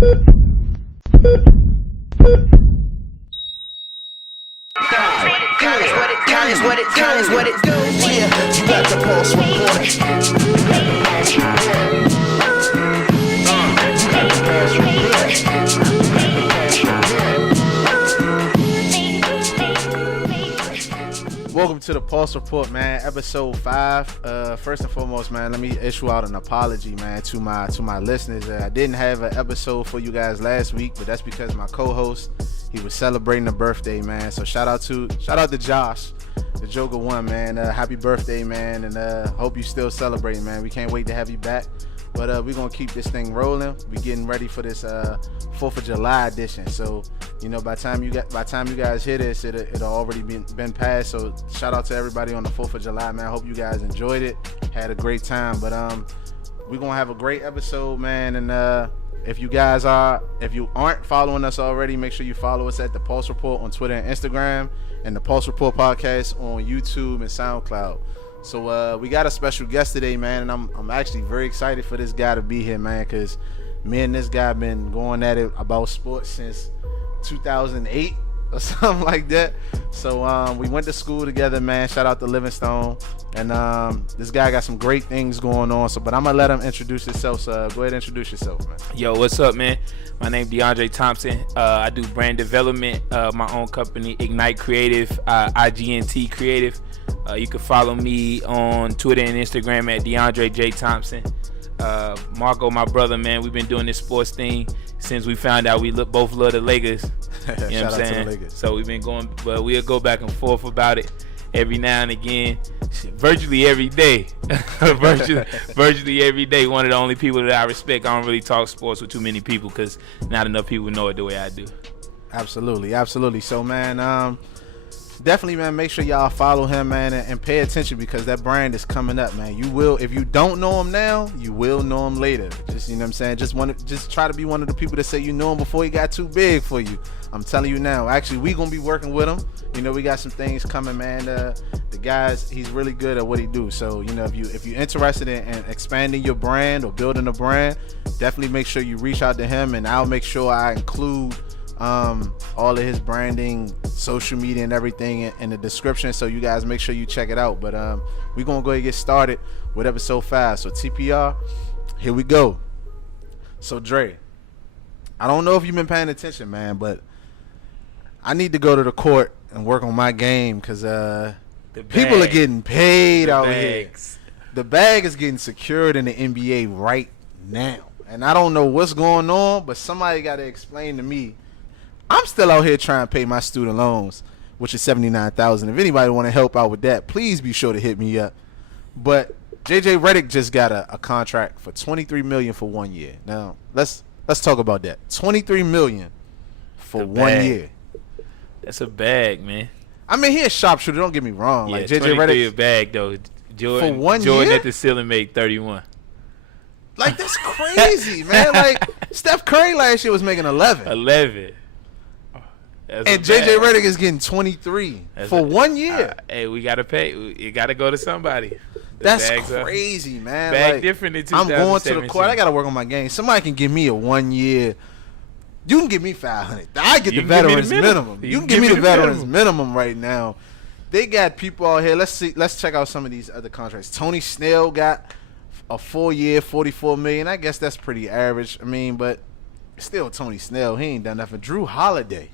What it do? Yeah, you got the pulse report. Welcome to the Pulse Report, man. Episode 5. First and foremost, man, let me issue out an apology, man, to my listeners. I didn't have an episode for you guys last week, but that's because my co-host, he was celebrating a birthday, man. So shout out to Josh, the Joker one, man. Happy birthday, man, and hope you still celebrating, man. We can't wait to have you back. But we're going to keep this thing rolling. We're getting ready for this 4th of July edition. So, you know, by the time you guys hear this, it'll already been passed. So shout out to everybody on the 4th of July, man. I hope you guys enjoyed it. Had a great time. But we're going to have a great episode, man. And if you aren't following us already, make sure you follow us at The Pulse Report on Twitter and Instagram, and The Pulse Report Podcast on YouTube and SoundCloud. So we got a special guest today, man, and I'm actually very excited for this guy to be here, man, because me and this guy been going at it about sports since 2008 or something like that. So we went to school together, man. Shout out to Livingstone. And this guy got some great things going on. But I'm gonna let him introduce himself. So go ahead and introduce yourself, man. Yo, what's up, man? My name Deandrethompson. I do brand development, my own company, Ignite Creative, IGNT Creative. You can follow me on Twitter and Instagram at DeAndre J. Thompson. Marco, my brother, man, we've been doing this sports thing since we found out we both love the Lakers. You know what I'm saying? To the Lakers. So we've been going, but we'll go back and forth about it every now and again, virtually every day. virtually every day. One of the only people that I respect. I don't really talk sports with too many people because not enough people know it the way I do. Absolutely. So, man, definitely, man, make sure y'all follow him, man, and pay attention because that brand is coming up, man. You will, if you don't know him now, you will know him later. Just, you know what I'm saying? Just try to be one of the people that say you know him before he got too big for you. I'm telling you now. Actually, we gonna be working with him. You know, we got some things coming, man. The guys, he's really good at what he do. So, you know, if you're interested in expanding your brand or building a brand, definitely make sure you reach out to him, and I'll make sure I include all of his branding, social media, and everything in the description, so you guys make sure you check it out. But we're gonna go ahead and get started with episode 5. So TPR, here we go. So Dre, I don't know if you've been paying attention, man, but I need to go to the court and work on my game because people are getting paid out here. The bag is getting secured in the NBA right now, and I don't know what's going on, but somebody got to explain to me. I'm still out here trying to pay my student loans, which is $79,000. If anybody want to help out with that, please be sure to hit me up. But JJ Redick just got a contract for $23 million for 1 year. Now let's talk about that. $23 million for 1 year. That's a bag, man. I mean, he a sharpshooter. Don't get me wrong. Yeah, like JJ Redick, a bag though. Jordan, for 1 Jordan year at the ceiling made 31. Like, that's crazy, man. Like, Steph Curry last year was making 11. 11. And JJ Redick is getting 23 for 1 year. Hey, we gotta pay. You gotta go to somebody. That's crazy, man. Bag like, different in I'm going to the court. I gotta work on my game. Somebody can give me a 1 year. You can give me $500. I get the veterans minimum. You can give me the veterans minimum right now. They got people out here. Let's see. Let's check out some of these other contracts. Tony Snell got a 4 year, $44 million. I guess that's pretty average. I mean, but still, Tony Snell, he ain't done nothing. Drew Holiday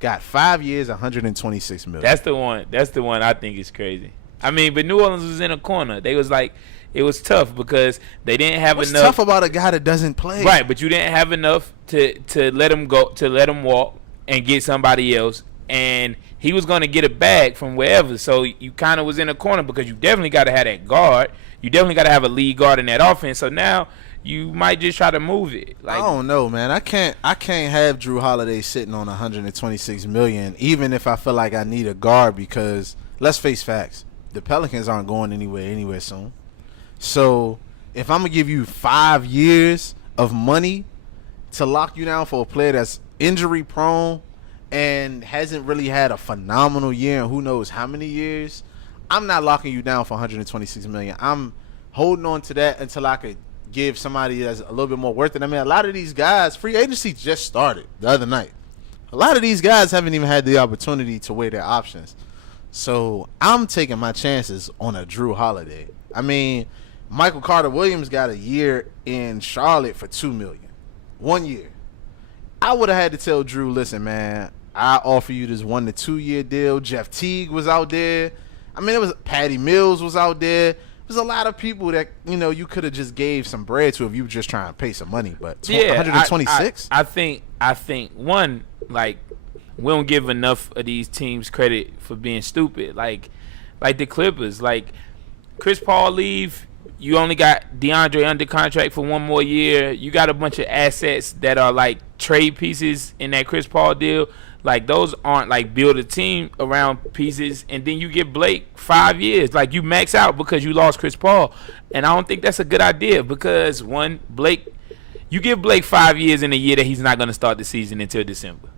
got 5 years, $126 million. That's the one. That's the one I think is crazy. I mean, but New Orleans was in a corner. They was like, it was tough because they didn't have enough. What's tough about a guy that doesn't play? Right, but you didn't have enough to let him go, to let him walk and get somebody else. And he was going to get a bag from wherever. So you kind of was in a corner because you definitely got to have that guard. You definitely got to have a lead guard in that offense. So now you might just try to move it. Like, I don't know, man. I can't have Drew Holiday sitting on $126 million, even if I feel like I need a guard, because let's face facts. The Pelicans aren't going anywhere soon. So if I'm going to give you 5 years of money to lock you down for a player that's injury prone and hasn't really had a phenomenal year in who knows how many years, I'm not locking you down for $126 million. I'm holding on to that until I could give somebody that's a little bit more worth it. I mean, a lot of these guys, free agency just started the other night. A lot of these guys haven't even had the opportunity to weigh their options. So I'm taking my chances on a Drew Holiday. I mean, Michael Carter Williams got a year in Charlotte for $2 million. 1 year. I would have had to tell Drew, listen, man, I offer you this 1 to 2 year deal. Jeff Teague was out there. I mean, it was Patty Mills was out there. There's a lot of people that, you know, you could have just gave some bread to if you were just trying to pay some money. But 126? I think one, like, we don't give enough of these teams credit for being stupid. Like the Clippers, like Chris Paul leave, you only got DeAndre under contract for 1 more year. You got a bunch of assets that are like trade pieces in that Chris Paul deal. Like, those aren't like build a team around pieces, and then you give Blake 5 years. Like, you max out because you lost Chris Paul, and I don't think that's a good idea because one, you give Blake 5 years in a year that he's not going to start the season until December.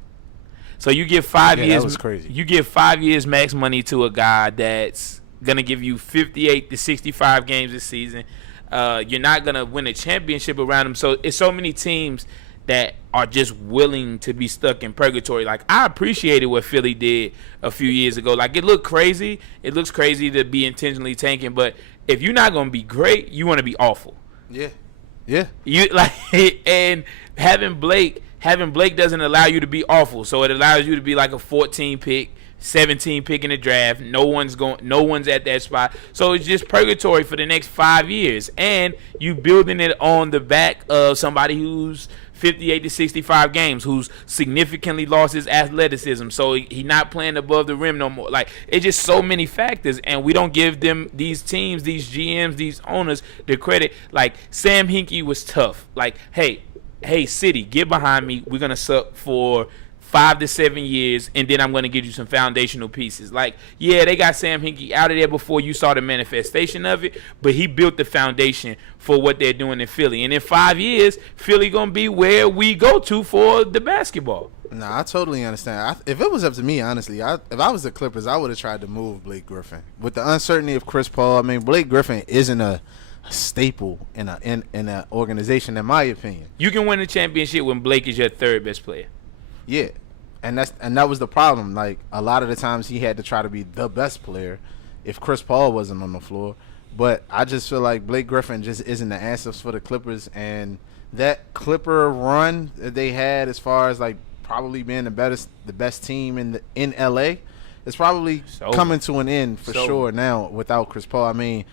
So you give 5 years. That was crazy. You give 5 years max money to a guy that's going to give you 58 to 65 games this season. You're not going to win a championship around him. So it's so many teams that are just willing to be stuck in purgatory. Like, I appreciated what Philly did a few years ago. Like, it looked crazy. It looks crazy to be intentionally tanking, but if you're not going to be great, you want to be awful. Yeah. Yeah. You like, and having Blake doesn't allow you to be awful. So it allows you to be like a 14 pick, 17 pick in the draft. No one's at that spot. So it's just purgatory for the next 5 years. And you building it on the back of somebody who's 58 to 65 games, who's significantly lost his athleticism. So he not playing above the rim no more. Like, it's just so many factors, and we don't give them, these teams, these GMs, these owners, the credit. Like, Sam Hinkie was tough. Like, hey, City, get behind me. We're going to suck for 5 to 7 years, and then I'm going to give you some foundational pieces. Like, yeah, they got Sam Hinkie out of there before you saw the manifestation of it, but he built the foundation for what they're doing in Philly. And in 5 years, Philly going to be where we go to for the basketball. Nah, I totally understand. If it was up to me, honestly, if I was the Clippers, I would have tried to move Blake Griffin. With the uncertainty of Chris Paul, I mean, Blake Griffin isn't a staple in an organization, in my opinion. You can win a championship when Blake is your third best player. Yeah. And that was the problem. Like, a lot of the times he had to try to be the best player if Chris Paul wasn't on the floor. But I just feel like Blake Griffin just isn't the answer for the Clippers. And that Clipper run that they had, as far as like probably being the best team in LA, is probably coming to an end for sure now without Chris Paul. I mean,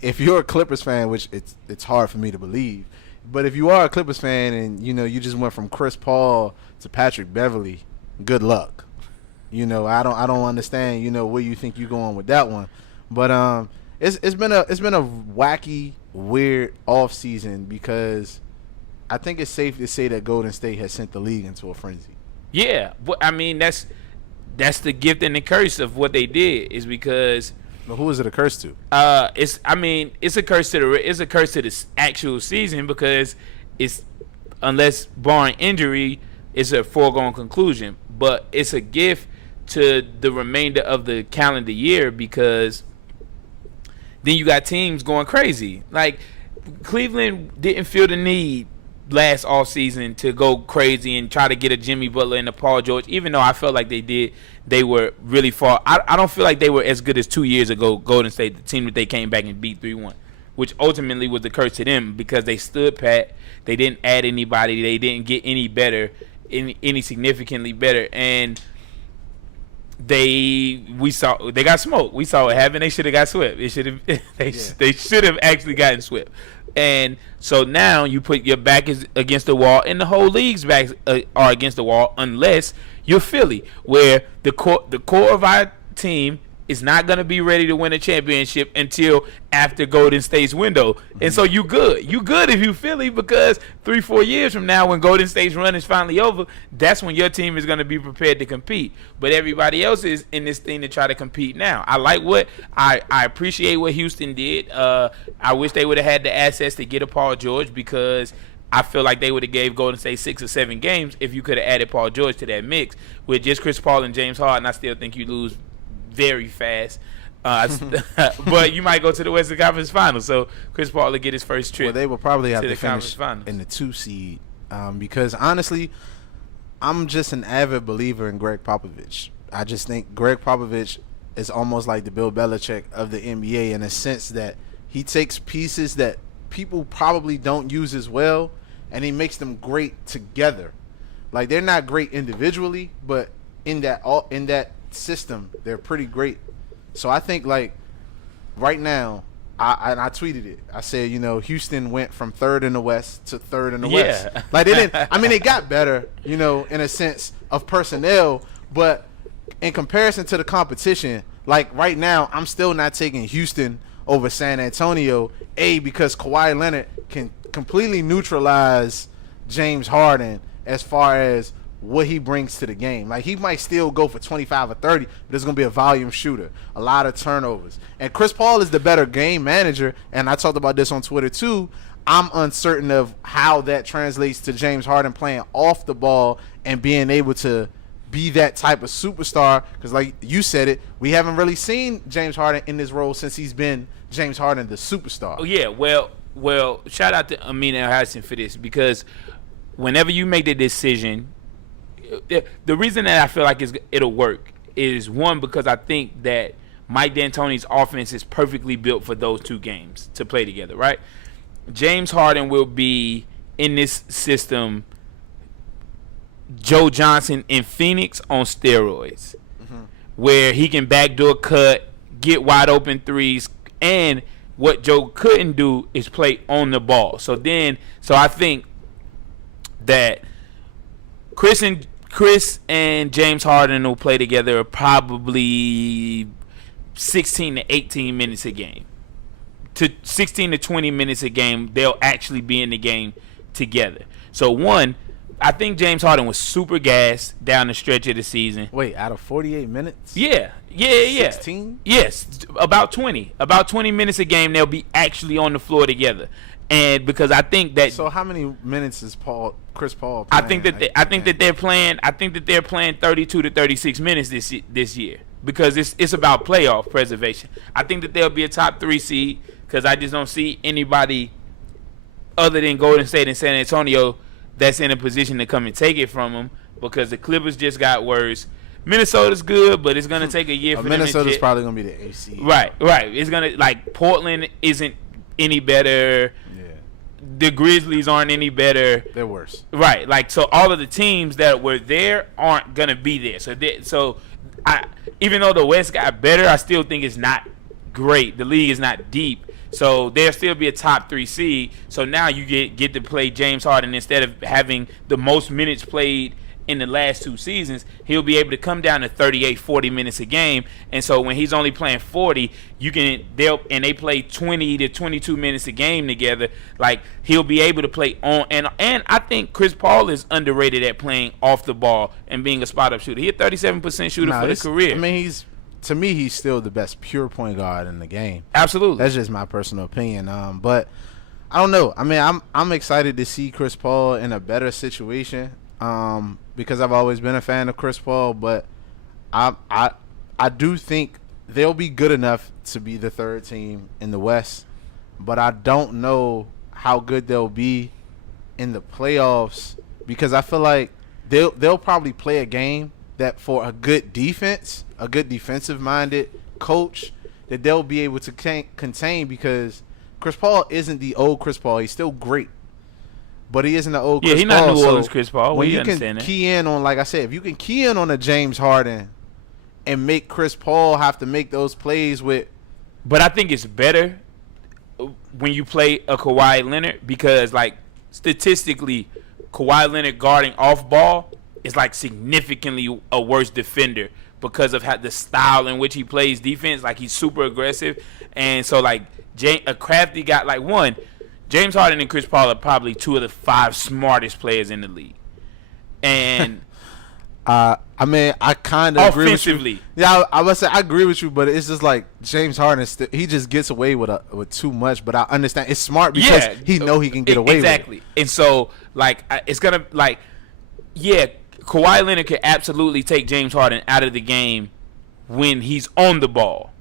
if you're a Clippers fan, which it's hard for me to believe, but if you are a Clippers fan and you know you just went from Chris Paul to Patrick Beverley, good luck. You know, I don't understand, you know, where you think you're going with that one. But it's been a wacky, weird off season because I think it's safe to say that Golden State has sent the league into a frenzy. Yeah, but I mean that's the gift and the curse of what they did, is because. But who is it a curse to? It's a curse to the actual season, because it's, unless barring injury, it's a foregone conclusion. But it's a gift to the remainder of the calendar year, because then you got teams going crazy. Like, Cleveland didn't feel the need last offseason to go crazy and try to get a Jimmy Butler and a Paul George, even though I felt like they did. They were really far. I don't feel like they were as good as 2 years ago, Golden State, the team that they came back and beat 3-1, which ultimately was the curse to them because they stood pat. They didn't add anybody. They didn't get any better, any significantly better. And they got smoked. We saw what happened. They should have got swept. They should have actually gotten swept. And so now you put your back against the wall, and the whole league's backs are against the wall, unless you're Philly, where the core of our team is not going to be ready to win a championship until after Golden State's window. And so you good if you Philly, because 3-4 years from now, when Golden State's run is finally over, that's when your team is going to be prepared to compete. But everybody else is in this thing to try to compete now. I appreciate what Houston did. I wish they would have had the assets to get a Paul George, because I feel like they would have gave Golden State 6 or 7 games if you could have added Paul George to that mix. With just Chris Paul and James Harden, I still think you lose very fast. But you might go to the Western Conference Finals. So Chris Paul will get his first trip. Well, they will probably have to to the conference finish finals. in the 2 seed because honestly, I'm just an avid believer in Greg Popovich. I just think Greg Popovich is almost like the Bill Belichick of the NBA in a sense that he takes pieces that people probably don't use as well, and he makes them great together. Like, they're not great individually, but in that system, they're pretty great. So I think, like, right now, I tweeted it. I said, Houston went from 3rd in the West to 3rd in the West. Like, they didn't. I mean, they got better, in a sense of personnel, but in comparison to the competition, like right now, I'm still not taking Houston over San Antonio. Because Kawhi Leonard can completely neutralize James Harden as far as what he brings to the game. Like, he might still go for 25 or 30, but there's going to be a volume shooter, a lot of turnovers. And Chris Paul is the better game manager, and I talked about this on Twitter too. I'm uncertain of how that translates to James Harden playing off the ball and being able to be that type of superstar, because like you said it, we haven't really seen James Harden in this role since he's been James Harden, the superstar. Oh, yeah, well, shout out to Amin Elhassan for this, because whenever you make the decision, the reason that I feel like it'll work is, one, because I think that Mike D'Antoni's offense is perfectly built for those two games to play together, right? James Harden will be in this system Joe Johnson in Phoenix on steroids, where he can backdoor cut, get wide open threes, and what Joe couldn't do is play on the ball. So I think that Chris and James Harden will play together probably 16 to 18 minutes a game. To 16 to 20 minutes a game, they'll actually be in the game together. So, one, I think James Harden was super gassed down the stretch of the season. Wait, out of 48 minutes? Yeah. 16? Yes, about 20. About 20 minutes a game, they'll be actually on the floor together. And because I think that. So how many minutes is Chris Paul playing? I think that they're playing 32 to 36 minutes this year, because it's about playoff preservation. I think that they'll be a top 3 seed, because I just don't see anybody other than Golden State and San Antonio that's in a position to come and take it from them, because the Clippers just got worse. Minnesota's good, but it's going to take a year for them. Minnesota's probably going to be the AC. Right. It's going to, like, Portland isn't any better. Yeah. The Grizzlies aren't any better. They're worse. Right. Like, so all of the teams that were there aren't going to be there. So even though the West got better, I still think it's not great. The league is not deep. So there'll still be a top 3 seed. So now you get to play James Harden instead of having the most minutes played in the last 2 seasons. He'll be able to come down to 38, 40 minutes a game. And so when he's only playing 40, they play 20 to 22 minutes a game together. Like, he'll be able to play on, and I think Chris Paul is underrated at playing off the ball and being a spot up shooter. He's a 37% shooter for his career. I mean, to me, he's still the best pure point guard in the game. Absolutely. That's just my personal opinion. But I don't know. I mean, I'm excited to see Chris Paul in a better situation. Because I've always been a fan of Chris Paul, but I do think they'll be good enough to be the 3rd team in the West, but I don't know how good they'll be in the playoffs, because I feel like they'll probably play a game that, for a good defense, a good defensive-minded coach, that they'll be able to contain, because Chris Paul isn't the old Chris Paul. He's still great, but he isn't the old Chris Paul. Yeah, he's not New Orleans Chris Paul. When you can key in on, like I said, if you can key in on a James Harden and make Chris Paul have to make those plays with. But I think it's better when you play a Kawhi Leonard, because, like, statistically, Kawhi Leonard guarding off ball is, like, significantly a worse defender because of the style in which he plays defense. Like, he's super aggressive. And so, like, a crafty guy, like, one, James Harden and Chris Paul are probably 2 of the 5 smartest players in the league. And I mean, I kind of agree with you. Yeah, I must say I agree with you, but it's just like James Harden, he just gets away with too much. But I understand it's smart because he know he can get away with it. Exactly. And so, like, it's gonna, like, yeah, Kawhi Leonard could absolutely take James Harden out of the game when he's on the ball.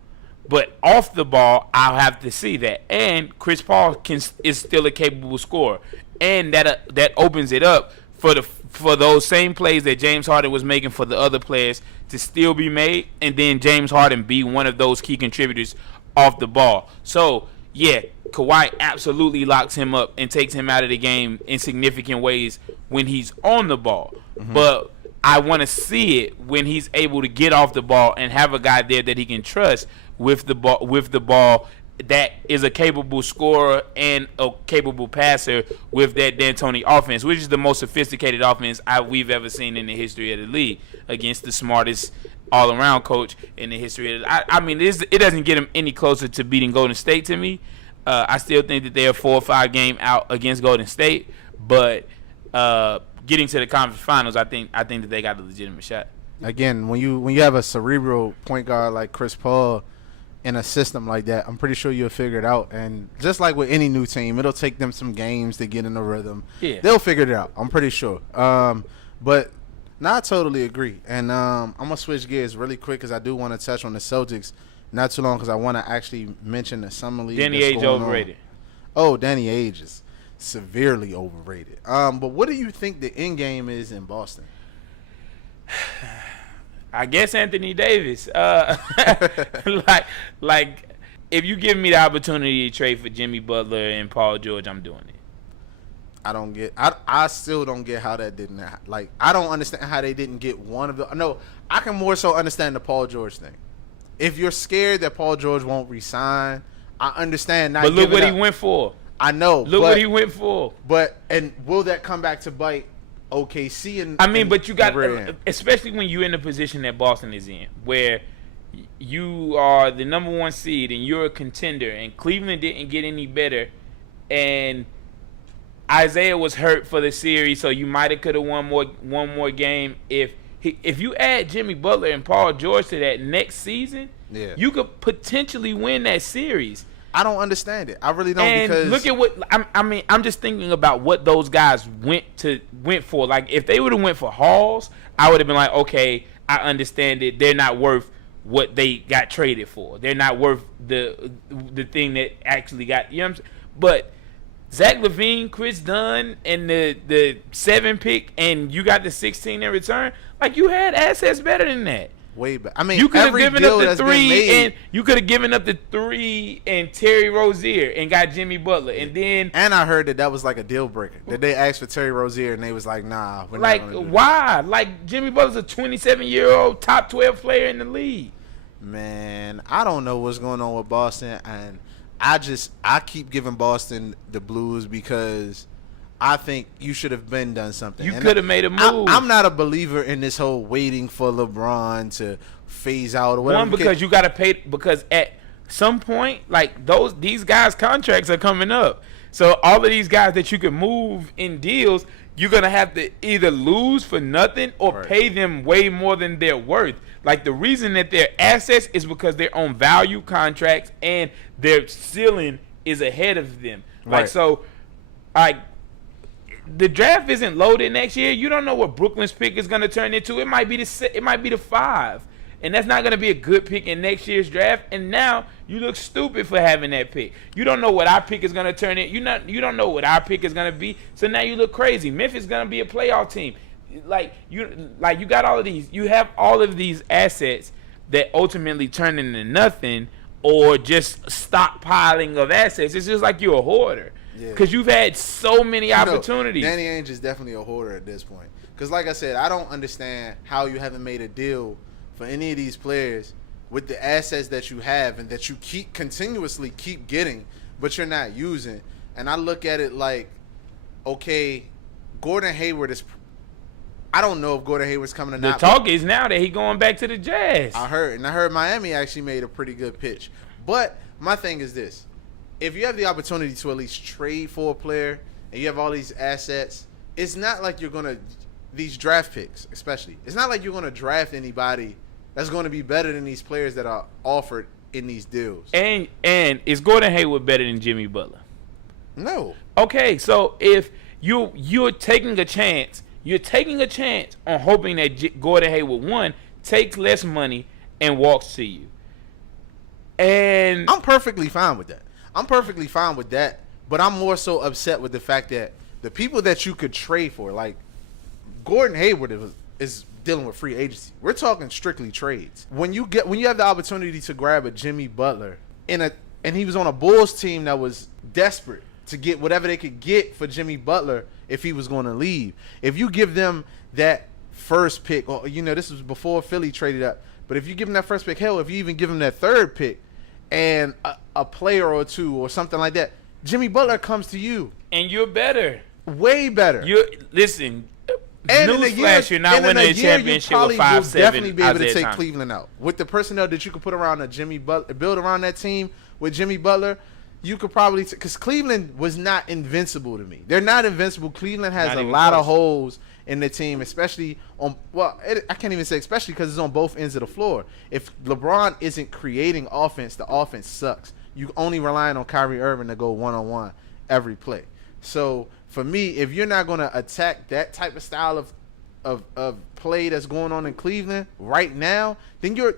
But off the ball, I'll have to see that. And Chris Paul is still a capable scorer, and that opens it up for those same plays that James Harden was making for the other players to still be made, and then James Harden be one of those key contributors off the ball. So yeah, Kawhi absolutely locks him up and takes him out of the game in significant ways when he's on the ball. Mm-hmm. But I want to see it when he's able to get off the ball and have a guy there that he can trust with the ball that is a capable scorer and a capable passer with that D'Antoni offense, which is the most sophisticated offense we've ever seen in the history of the league against the smartest all-around coach in the history of the I mean, it doesn't get him any closer to beating Golden State to me. I still think that they're 4 or 5 game out against Golden State, but getting to the conference finals, I think that they got a legitimate shot. Again, when you have a cerebral point guard like Chris Paul in a system like that, I'm pretty sure you'll figure it out. And just like with any new team, it'll take them some games to get in the rhythm. Yeah. They'll figure it out, I'm pretty sure. But I totally agree. And I'm going to switch gears really quick because I do want to touch on the Celtics not too long because I want to actually mention the Summer League. Danny Ainge overrated. Oh, Danny Ainge is severely overrated. But what do you think the end game is in Boston? I guess Anthony Davis. Like, if you give me the opportunity to trade for Jimmy Butler and Paul George, I'm doing it. I still don't get how that didn't like. I don't understand how they didn't get one of the. No, I can more so understand the Paul George thing. If you're scared that Paul George won't resign, I understand. But look what he went for. I know. Look what he went for. And will that come back to bite OKC? But you got, especially when you're in the position that Boston is in, where you are the number 1 seed and you're a contender, and Cleveland didn't get any better, and Isaiah was hurt for the series, so you might have could have won one more game. If you add Jimmy Butler and Paul George to that next season, you could potentially win that series. I don't understand it. I really don't. And because look at what I'm just thinking about what those guys went for. Like, if they would have went for Halls, I would have been like, okay, I understand it. They're not worth what they got traded for. They're not worth the thing that actually got. You know what I'm saying? But Zach LaVine, Chris Dunn, and the 7 pick, and you got the 16 in return. Like, you had assets better than that. Way back. I mean, you could have given up the 3, and you could have given up the 3 and Terry Rozier and got Jimmy Butler, and then. And I heard that was like a deal breaker. That they asked for Terry Rozier, and they was like, nah. We're like, not gonna do why? Like, Jimmy Butler's a 27-year-old top 12 player in the league. Man, I don't know what's going on with Boston, and I keep giving Boston the blues because I think you should have done something. You could have made a move. I'm not a believer in this whole waiting for LeBron to phase out or whatever. One, because you got to pay, because at some point, like, these guys' contracts are coming up. So all of these guys that you can move in deals, you're going to have to either lose for nothing or pay them way more than they're worth. Like, the reason that they're assets is because they're on value contracts and their ceiling is ahead of them. Like, so, like, the draft isn't loaded next year. You don't know what Brooklyn's pick is going to turn into. It might be the 5, and that's not going to be a good pick in next year's draft. And now you look stupid for having that pick. You don't know what our pick is going to turn in. You don't know what our pick is going to be. So now you look crazy. Memphis is going to be a playoff team. You got all of these. You have all of these assets that ultimately turn into nothing, or just stockpiling of assets. It's just like you're a hoarder. Because you've had so many opportunities. Danny Ainge is definitely a hoarder at this point. Because, like I said, I don't understand how you haven't made a deal for any of these players with the assets that you have and that you continuously keep getting, but you're not using. And I look at it like, okay, Gordon Hayward is. I don't know if Gordon Hayward's coming or not. The talk is now that he's going back to the Jazz. I heard Miami actually made a pretty good pitch. But my thing is this. If you have the opportunity to at least trade for a player and you have all these assets, it's not like you're going to – these draft picks especially. It's not like you're going to draft anybody that's going to be better than these players that are offered in these deals. And is Gordon Hayward better than Jimmy Butler? No. Okay, so if you're taking a chance on hoping that Gordon Hayward, 1, takes less money and walks to you. And I'm perfectly fine with that. But I'm more so upset with the fact that the people that you could trade for, like Gordon Hayward, is dealing with free agency. We're talking strictly trades. When you have the opportunity to grab a Jimmy Butler and he was on a Bulls team that was desperate to get whatever they could get for Jimmy Butler if he was going to leave. If you give them that first pick, or this was before Philly traded up, but if you give them that first pick, hell, if you even give them that third pick and a player or two or something like that, Jimmy Butler comes to you. And you're better. Way better. Listen, and newsflash, you're not winning a championship with 5'7". Definitely be able to take Thompson. Cleveland out. With the personnel that you could put around a Jimmy Butler, build around that team with Jimmy Butler, you could probably, because Cleveland was not invincible to me. They're not invincible. Cleveland has a lot of holes in the team, especially on, I can't even say especially because it's on both ends of the floor. If LeBron isn't creating offense, the offense sucks. You only relying on Kyrie Irving to go one-on-one every play. So for me, if you're not going to attack that type of style of play that's going on in Cleveland right now, then you're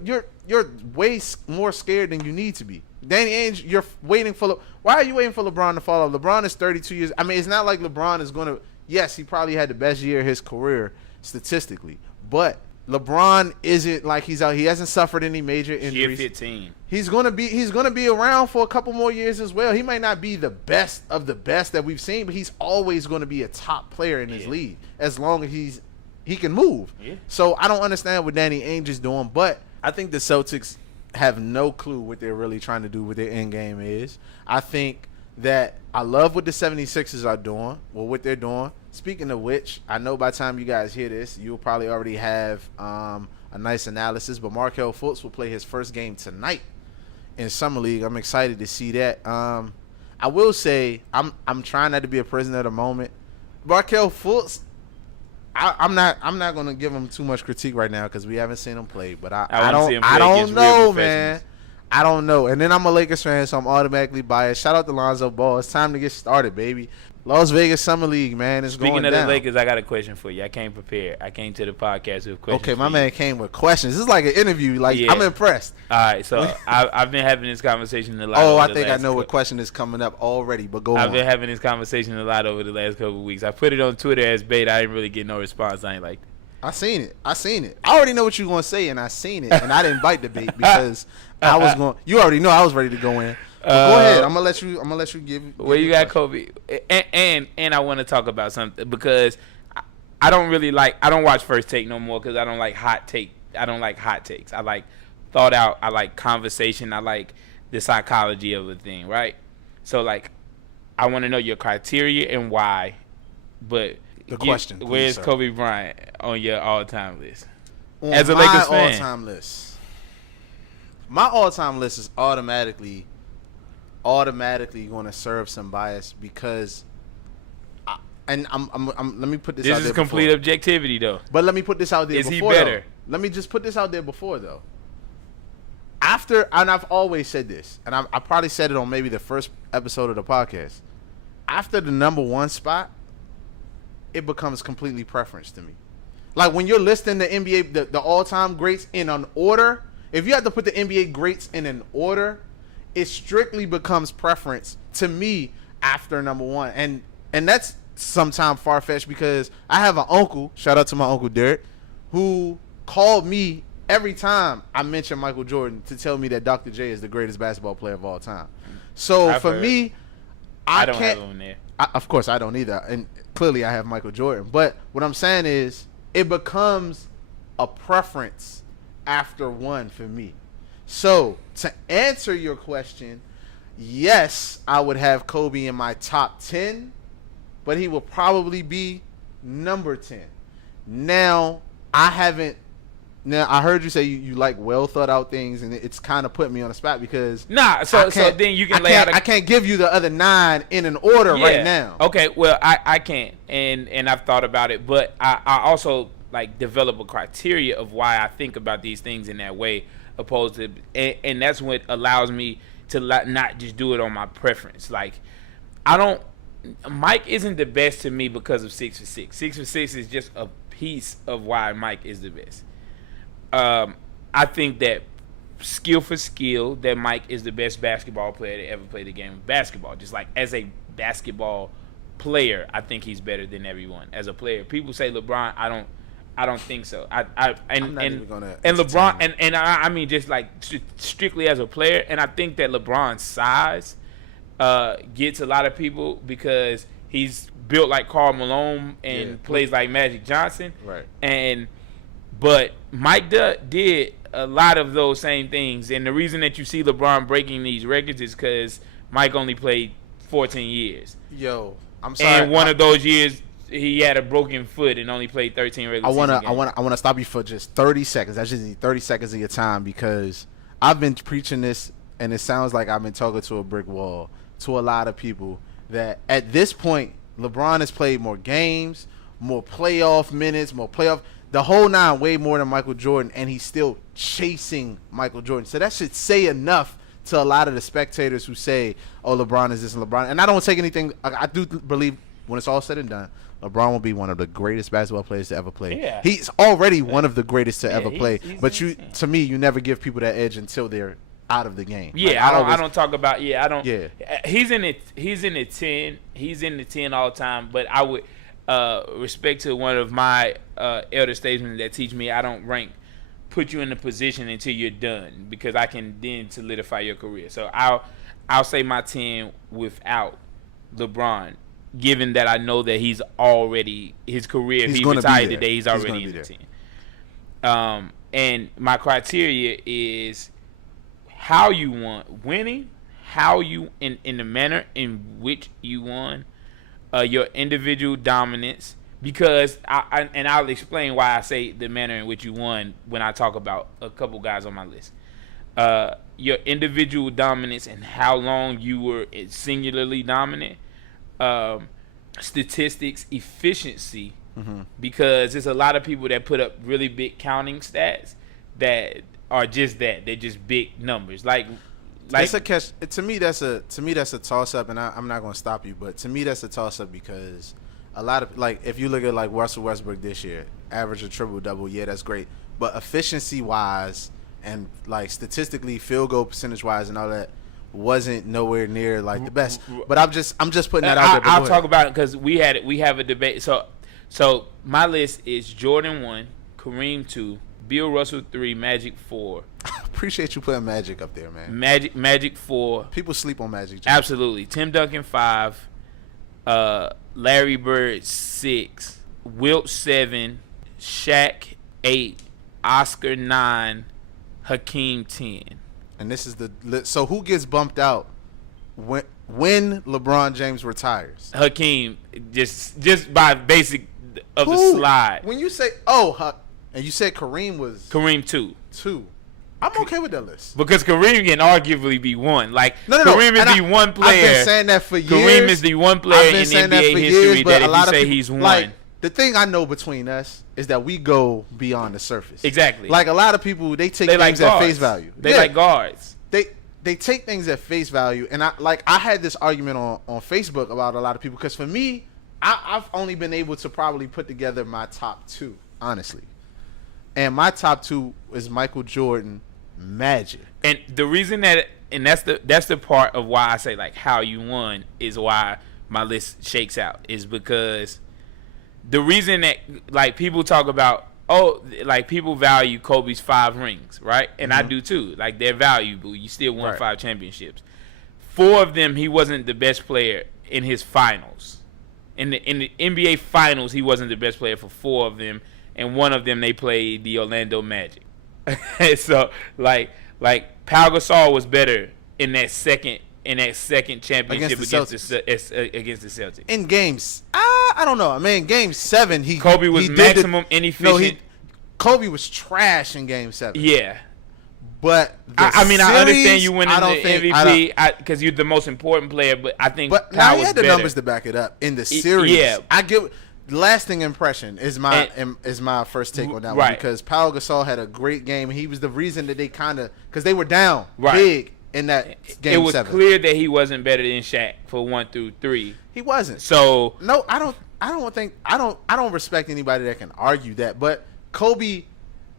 way more scared than you need to be. Danny Ainge, you're waiting for. Why are you waiting for LeBron to fall off? LeBron is 32 years. I mean, it's not like LeBron is going to. Yes, he probably had the best year of his career statistically, but LeBron isn't like he's out. He hasn't suffered any major injuries. Year 15. He's gonna be around for a couple more years as well. He might not be the best of the best that we've seen, but he's always going to be a top player in this league as long as he can move. Yeah. So I don't understand what Danny Ainge is doing, but I think the Celtics have no clue what they're really trying to do, what their end game is. I think that I love what the 76ers are doing, what they're doing. Speaking of which, I know by the time you guys hear this, you'll probably already have a nice analysis, but Markelle Fultz will play his first game tonight in Summer League. I'm excited to see that. I will say I'm trying not to be a prisoner of the moment. Markelle Fultz, I'm not gonna give him too much critique right now because we haven't seen him play. But I don't know, man. I don't know. And then I'm a Lakers fan, so I'm automatically biased. Shout out to Lonzo Ball. It's time to get started, baby. Las Vegas Summer League, man. It's going down. Speaking of the Lakers, I got a question for you. I came prepared. I came to the podcast with questions. Okay, my man came with questions. This is like an interview. Like, yeah. I'm impressed. All right, so I've been having this conversation a lot. I think I know what question is coming up already, but go on. I've been having this conversation a lot over the last couple of weeks. I put it on Twitter as bait. I didn't really get no response. I ain't like that. I seen it. I already know what you're going to say, and I seen it, and I didn't bite the bait because I was going. You already know I was ready to go in. But go ahead. I'm gonna let you give. Well, you got Kobe, and I want to talk about something because I don't watch First Take no more because I don't like hot takes. I like thought out. I like conversation. I like the psychology of the thing, right? So like, I want to know your criteria and why, but. Question. Where's Kobe Bryant on your all-time list? As a Lakers fan. My all-time list. My all-time list is automatically going to serve some bias because, let me put this out there. This is complete objectivity, though. But let me put this out there before. Is he better? Let me just put this out there before, though. And I've always said this, and I probably said it on maybe the first episode of the podcast. After the number one spot, it becomes completely preference to me. Like when you're listing the NBA, the all-time greats in an order, if you have to put the NBA greats in an order, it strictly becomes preference to me after number one. And that's sometimes far-fetched because I have an uncle, shout out to my Uncle Derek, who called me every time I mention Michael Jordan to tell me that Dr. J is the greatest basketball player of all time. So for me, I don't have him there. Of course, I don't either. And clearly, I have Michael Jordan. But what I'm saying is, it becomes a preference after one for me. So, to answer your question, yes, I would have Kobe in my top 10, but he will probably be number 10. Now, I heard you say you like well thought out things, and it's kind of put me on the spot because so then you can lay out. I can't give you the other 9 in an order right now. Okay, well I can't, and I've thought about it, but I also like develop a criteria of why I think about these things in that way, opposed to, and that's what allows me to not just do it on my preference. Like Mike isn't the best to me because of 6 for 6. 6 for 6 is just a piece of why Mike is the best. I think that skill for skill that Mike is the best basketball player to ever play the game of basketball. Just like as a basketball player, I think he's better than everyone. As a player, people say LeBron. I don't think so. And LeBron I mean just like strictly as a player, and I think that LeBron's size gets a lot of people because he's built like Karl Malone and plays like Magic Johnson. Right. But Mike did a lot of those same things, and the reason that you see LeBron breaking these records is because Mike only played 14 years. Yo, I'm sorry. And one of those years he had a broken foot and only played 13 regular season games. I wanna stop you for just 30 seconds. I just need 30 seconds of your time because I've been preaching this, and it sounds like I've been talking to a brick wall to a lot of people that at this point LeBron has played more games, more playoff minutes, the whole nine, way more than Michael Jordan, and he's still chasing Michael Jordan. So that should say enough to a lot of the spectators who say, oh, LeBron is this and LeBron. And I don't take anything. I do believe when it's all said and done, LeBron will be one of the greatest basketball players to ever play. Yeah. He's already one of the greatest to ever play. He's but insane. to me, you never give people that edge until they're out of the game. Yeah, Like, I don't talk about. Yeah, I don't. Yeah. He's in it. He's in the 10. He's in the 10 all the time. But I would respect to one of my elder statesmen that teach me I don't put you in the position until you're done, because I can then solidify your career. So I'll say my 10 without LeBron, given that I know that he's already his career. If he retired today, he's already in the 10. And my criteria is how you won, winning, how you in the manner in which you won, your individual dominance. Because I'll explain why I say the manner in which you won when I talk about a couple guys on my list. Your individual dominance and how long you were singularly dominant. Statistics, efficiency, because there's a lot of people that put up really big counting stats that are just that. They're just big numbers. Like it's a catch. To me, that's a toss up, and I'm not going to stop you, but to me, that's a toss up because a lot of, like, if you look at like Russell Westbrook this year, average a triple double, yeah, that's great, but efficiency wise and like statistically, field goal percentage wise, and all that wasn't nowhere near like the best. But I'm just putting that out there. I'll talk about it because we have a debate. So my list is Jordan 1, Kareem 2, Bill Russell 3, Magic 4. Appreciate you putting Magic up there, man. Magic 4. People sleep on Magic. Absolutely. Tim Duncan 5, Larry Bird 6, Wilt 7, Shaq 8, Oscar 9, Hakeem 10. And this is so who gets bumped out when LeBron James retires? Hakeem, just by basic of the slide. When you say and you said Kareem was Kareem 2. I'm okay with that list because Kareem can arguably be 1. Like no. Kareem is the one player. I've been saying that for years. Kareem is the one player in NBA history that if you say he's 1. Like, the thing I know between us is that we go beyond the surface. Exactly. Like a lot of people, they take things at face value. They like guards. They take things at face value, and I had this argument on Facebook about a lot of people because for me, I've only been able to probably put together my top 2, honestly, and my top 2 is Michael Jordan, Magic. And the reason that's the part of why I say like how you won is why my list shakes out is because the reason that like people talk about like people value Kobe's 5 rings, right? And I do too. Like they're valuable. You still won 5 championships. 4 of them he wasn't the best player in his finals. In the NBA finals he wasn't the best player for 4 of them, and 1 of them they played the Orlando Magic. So like Pau Gasol was better in that second championship against the Celtics. In games, I don't know. I mean, game 7, Kobe was maximum inefficient. Kobe was trash in game 7. Yeah, but I understand you winning the MVP because you're the most important player. But I think now he had the numbers to back it up in the series. Yeah, I get. Lasting impression is my first take on that one because Pau Gasol had a great game. He was the reason that they because they were down big in that game 7. It was clear that he wasn't better than Shaq for 1 through 3. He wasn't. So no, I don't respect anybody that can argue that. But Kobe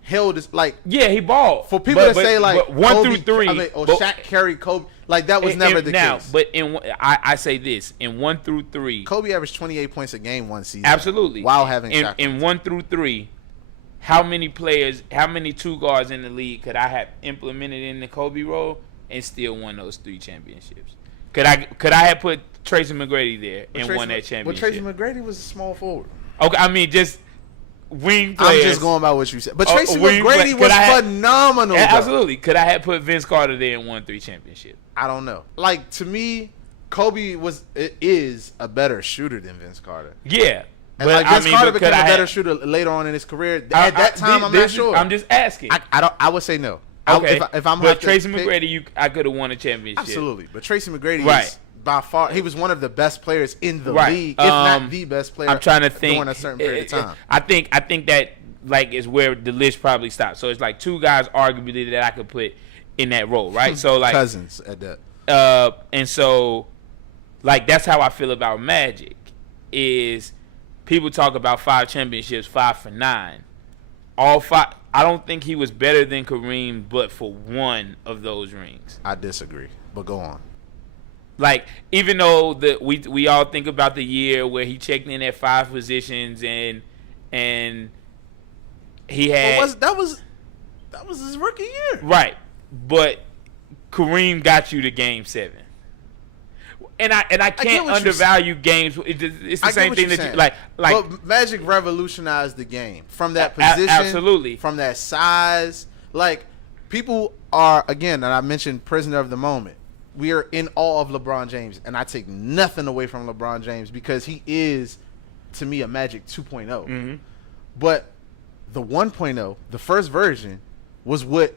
held his like. Yeah, he balled. For people to say like but 1 through Kobe, 3, I mean, or Shaq carried Kobe, like that was never the case. But I say this in 1 through 3, Kobe averaged 28 points a game one season. Absolutely. While having Shaq. In 1 through 3, how many players, how many two guards in the league could I have implemented in the Kobe role and still won those 3 championships? Could I have put Tracy McGrady there and won that championship? But Tracy McGrady was a small forward. Okay, I mean just wing players. I'm just going by what you said. But Tracy McGrady was phenomenal. Absolutely. Could I have put Vince Carter there and won 3 championships? I don't know. Like, to me, Kobe is a better shooter than Vince Carter. Yeah. And like Vince Carter became a better shooter later on in his career. At that time, I'm not sure. I'm just asking. I would say no. Okay. If I'm but Tracy McGrady, I could have won a championship. Absolutely. But Tracy McGrady is by far, he was one of the best players in the league, if not the best player. I'm trying to think during a certain period of time. I think that like is where the list probably stops. So it's like 2 guys arguably that I could put in that role, right? So like Cousins at that. And so like that's how I feel about Magic. Is people talk about 5 championships, 5 for 9. All 5. I don't think he was better than Kareem, but for 1 of those rings. I disagree, but go on. Like, even though we all think about the year where he checked in at 5 positions and he had that was his rookie year, right? But Kareem got you to Game 7, and I can't undervalue games. It's the same thing that you like. But Magic revolutionized the game from that position, absolutely, from that size. Like, people are, again, and I mentioned prisoner of the moment. We are in awe of LeBron James, and I take nothing away from LeBron James because he is, to me, a Magic 2.0. Mm-hmm. But the 1.0, the first version, was what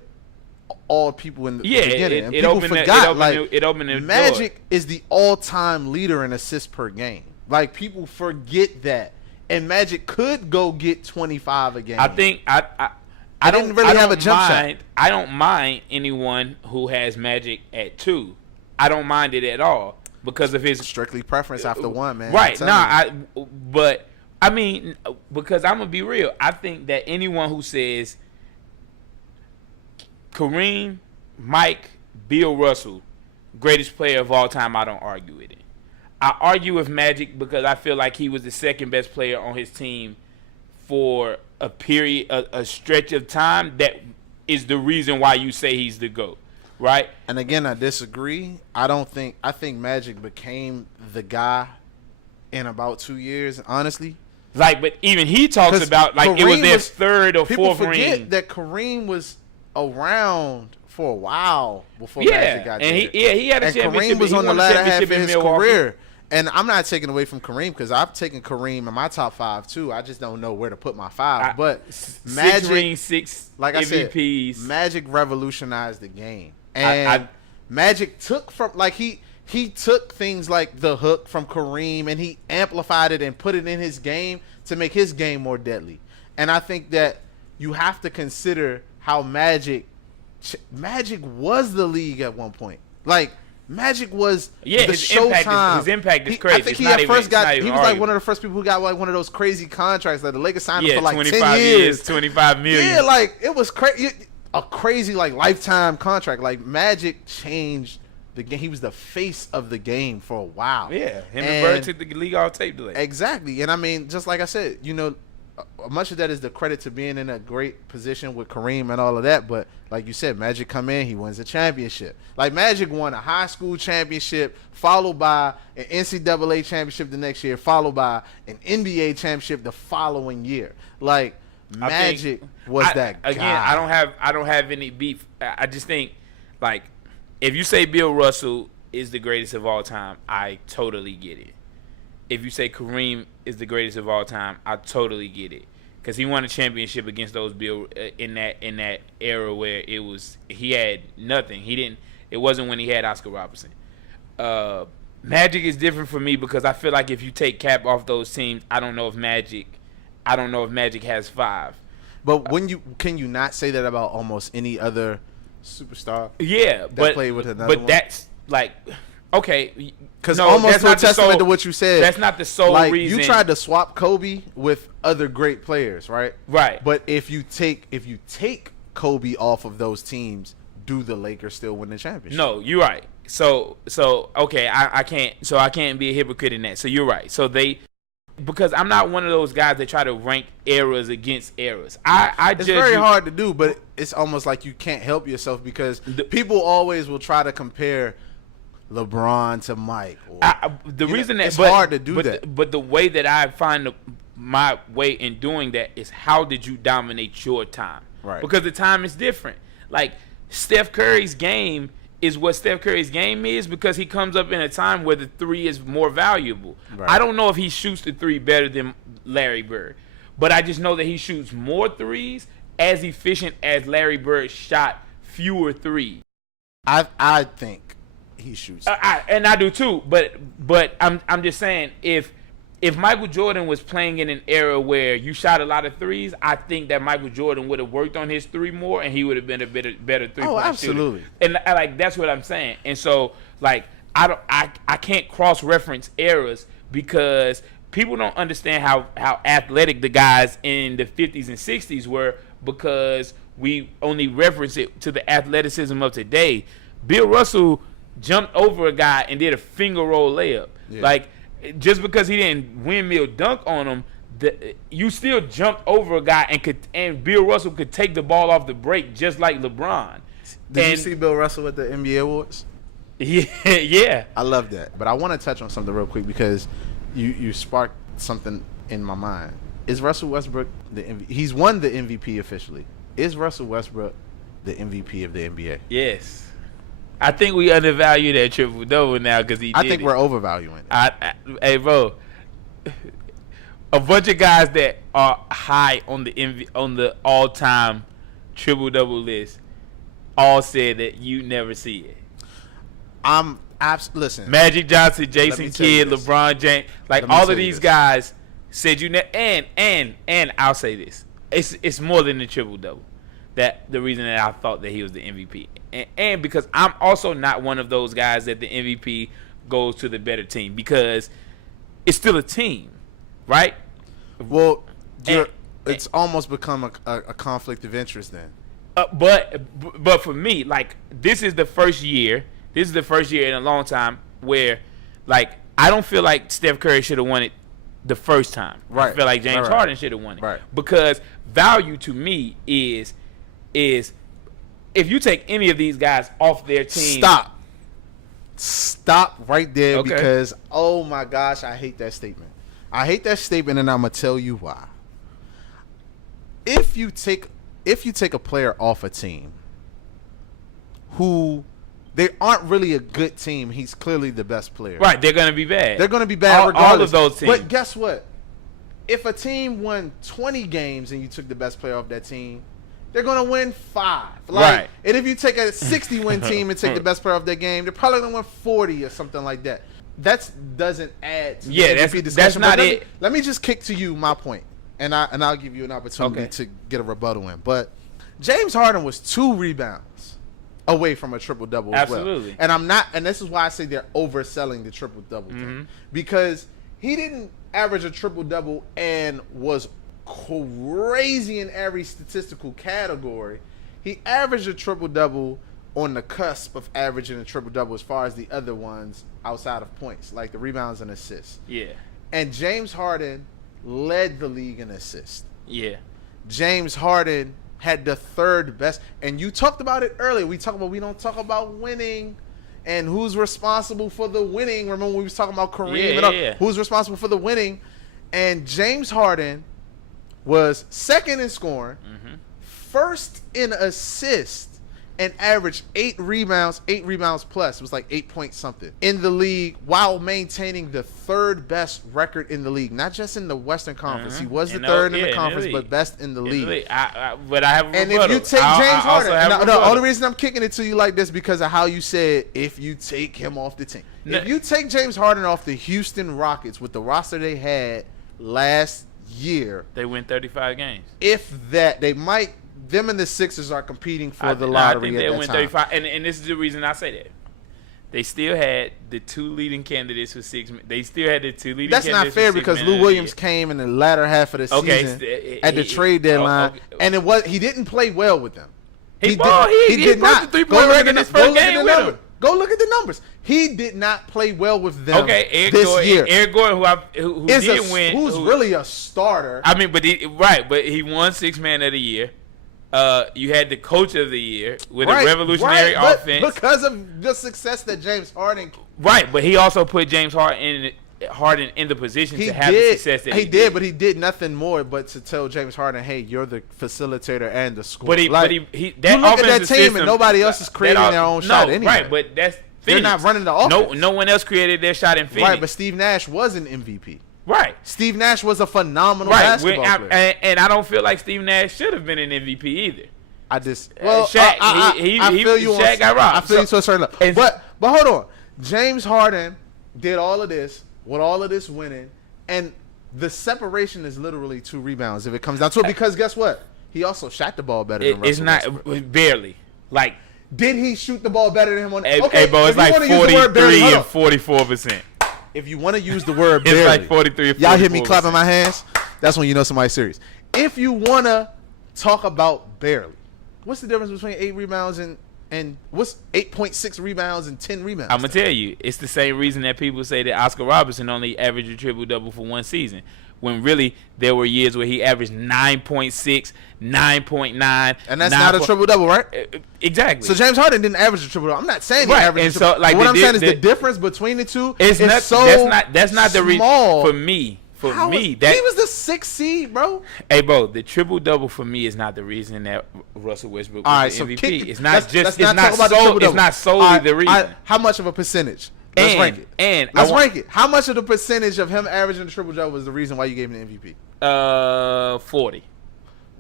all people in the beginning. And people forgot, it opened the Magic is the all-time leader in assists per game. Like, people forget that. And Magic could go get 25 a game. I think I didn't really have a jump shot. I don't mind anyone who has Magic at 2. I don't mind it at all because of his strictly preference after 1, man. Right. But I mean, because I'm gonna be real, I think that anyone who says Kareem, Mike, Bill Russell, greatest player of all time, I don't argue with it. I argue with Magic because I feel like he was the second best player on his team for a period, a stretch of time that is the reason why you say he's the GOAT, right? And again, I disagree. I think Magic became the guy in about 2 years, honestly. Like, but even he talks about like Kareem, it was their 3rd or 4th ring. People forget that Kareem was around for a while before Magic got there. He had a championship. Kareem was on the latter half of his career. And I'm not taking away from Kareem because I've taken Kareem in my top 5 too. I just don't know where to put my 5. But Magic, 6 rings, 6 like MVPs. I said, Magic revolutionized the game. And Magic took from he took things like the hook from Kareem and he amplified it and put it in his game to make his game more deadly. And I think that you have to consider how Magic was the league at one point. Like, Magic was the Showtime. His impact is crazy. I think he was like one of the first people who got like one of those crazy contracts. Like the Lakers signed him for like 10 years. 25 million. Yeah, like it was crazy. A crazy like lifetime contract. Like Magic changed the game. He was the face of the game for a while. Yeah, him and Bird took the league all tape delay. Exactly. And I mean, just like I said, much of that is the credit to being in a great position with Kareem and all of that. But like you said, Magic come in, he wins a championship. Like Magic won a high school championship, followed by an NCAA championship the next year, followed by an NBA championship the following year. Like Magic was that guy. Again, I don't have any beef. I just think like if you say Bill Russell is the greatest of all time, I totally get it. If you say Kareem is the greatest of all time, I totally get it, because he won a championship against those Bill in that era where he had nothing. It wasn't when he had Oscar Robertson. Magic is different for me because I feel like if you take Cap off those teams, I don't know if Magic has 5. But can you not say that about almost any other superstar? Yeah, that played with another one? That's like. Okay, Because no, almost that's to a not the testament sole- to what you said. That's not the sole like, reason. You tried to swap Kobe with other great players, right? Right. But if you take Kobe off of those teams, do the Lakers still win the championship? No, you're right. So okay, I can't be a hypocrite in that. So you're right. So because I'm not one of those guys that try to rank eras against eras. It's very hard to do, but it's almost like you can't help yourself because people always will try to compare LeBron to Mike. It's hard to do that. But the way that I find my way in doing that is how did you dominate your time? Right. Because the time is different. Like Steph Curry's game is what Steph Curry's game is because he comes up in a time where the three is more valuable. Right. I don't know if he shoots the three better than Larry Bird, but I just know that he shoots more threes as efficient as Larry Bird shot fewer threes. I think he shoots. And I do too, but I'm just saying if Michael Jordan was playing in an era where you shot a lot of threes, I think that Michael Jordan would have worked on his three more, and he would have been a better three-point shooter. Absolutely. And like that's what I'm saying. And so like I can't cross-reference eras because people don't understand how athletic the guys in the 50s and 60s were because we only reference it to the athleticism of today. Bill Russell jumped over a guy and did a finger roll layup. Yeah. Like just because he didn't windmill dunk on him, you still jumped over a guy and Bill Russell could take the ball off the break just like LeBron. Did you see Bill Russell at the NBA Awards? Yeah. I love that. But I want to touch on something real quick because you sparked something in my mind. Is Russell Westbrook the MVP? He's won the MVP officially. Is Russell Westbrook the MVP of the NBA? Yes. I think we undervalue that triple-double now because he did I think we're overvaluing it. Hey, bro. A bunch of guys that are high on the all-time triple-double list all said that you never see it. Listen. Magic Johnson, Jason Kidd, LeBron James, like all of these guys said you and I'll say this. It's more than the triple-double. That the reason that I thought that he was the MVP. And because I'm also not one of those guys that the MVP goes to the better team because it's still a team, right? Well, it's almost become a conflict of interest then. But for me, like this is the first year in a long time where like I don't feel like Steph Curry should have won it the first time. Right. I feel like James Harden should have won it. Right. Because value to me is if you take any of these guys off their team. Stop right there Okay. because oh my gosh, I hate that statement. I hate that statement and I'm gonna tell you why. If you take a player off a team who they aren't really a good team, he's clearly the best player. Right, they're gonna be bad. They're gonna be bad regardless. All of those teams. But guess what? If a team won 20 games and you took the best player off that team, they're going to win 5. Right. And if you take a 60-win team and take the best player off their game, they're probably going to win 40 or something like that. That doesn't add to the MVP discussion. That's not it. Let me just kick to you my point, and I'll give you an opportunity to get a rebuttal in. But James Harden was 2 rebounds away from a triple-double as well. Absolutely. And this is why I say they're overselling the triple-double thing. Because he didn't average a triple-double and was crazy in every statistical category. He averaged a triple-double on the cusp of averaging a triple-double as far as the other ones outside of points, like the rebounds and assists. Yeah. And James Harden led the league in assists. Yeah. James Harden had the 3rd best. And you talked about it earlier. We don't talk about winning and who's responsible for the winning. Remember when we was talking about Kareem who's responsible for the winning? And James Harden was 2nd in scoring, 1st in assists, and averaged 8 rebounds plus. It was like 8 point something in the league while maintaining the 3rd best record in the league. Not just in the Western Conference. He was the 3rd in the conference, but best in the league. But I have a and rebuttal. if you take James Harden, the only reason I'm kicking it to you like this because of how you said if you take him off the team. If you take James Harden off the Houston Rockets with the roster they had last year, they win 35 games. If that, they might. Them and the Sixers are competing for the lottery. I think they'll win 35, and this is the reason I say that. they still had the two leading candidates for six. They still had the two leading. That's not candidates fair for because six Lou man of the Williams year. came in the latter half of the Okay, season at the trade deadline, and he didn't play well with them. He did not. the 3-point record in his first game with him. Go look at the numbers. He did not play well with them. Okay, this year. Eric Gordon, who did win, who's really a starter. I mean, but he won six man of the year. You had the coach of the year with a revolutionary offense because of the success that James Harden. Right, but he also put James Harden in the position to have the success that he did. But he did nothing more but to tell James Harden, "Hey, you're the facilitator and the scorer." But that you look offensive at that team system, and nobody else is creating their own shot anyway. Right, but that's they're not running the offense. No one else created their shot in Phoenix. Right, but Steve Nash was an MVP. Right, Steve Nash was a phenomenal basketball player. And I don't feel like Steve Nash should have been an MVP either. I just Shaq, I feel you. Shaq got robbed. I feel you to a certain level. But hold on, James Harden did all of this with all of this winning, and the separation is literally 2 rebounds if it comes down to it. Because guess what? He also shot the ball better than Russell It's not Westbrook. barely. Like, did he shoot the ball better than him? Hey, bro, it's like 43 and 44%. If you want to use the word It's barely, like 43 or 44%. y'all hear me clapping my hands? That's when you know somebody's serious. If you want to talk about barely, what's the difference between 8 rebounds and what's 8.6 rebounds and 10 rebounds? I'm going to tell you, it's the same reason that people say that Oscar Robertson only averaged a triple-double for one season, when really there were years where he averaged 9.6, 9.9. And that's not a triple-double, right? Exactly. So James Harden didn't average a triple-double. I'm not saying he averaged a triple-double. Like, what I'm saying is the difference between the two is not, so that's not the reason for me. For me, he was the 6th seed, bro. Hey, bro, the triple double for me is not the reason that Russell Westbrook was the MVP. It's not solely the reason. How much of a percentage? Let's rank it. Let's rank it. How much of the percentage of him averaging the triple double was the reason why you gave him the MVP? 40.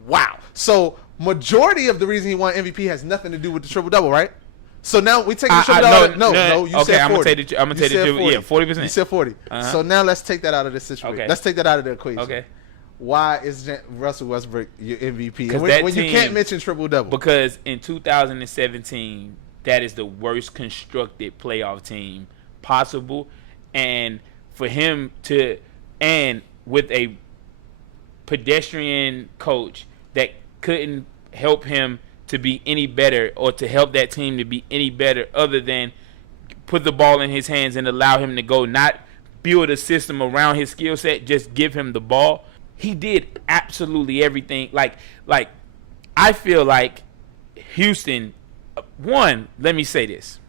Wow. So majority of the reason he won MVP has nothing to do with the triple double, right? So now we take the triple double. No, you said 40. I'm gonna take the triple. Yeah, 40%. You said 40. So now let's take that out of the situation. Okay. Let's take that out of the equation. Okay. Why is Russell Westbrook your MVP? And when you can't mention triple double? Because in 2017, that is the worst constructed playoff team possible, and for him to, and with a pedestrian coach that couldn't help him to be any better, or to help that team to be any better, other than put the ball in his hands and allow him to go, not build a system around his skill set, just give him the ball. He did absolutely everything. Like I feel like Houston, let me say this.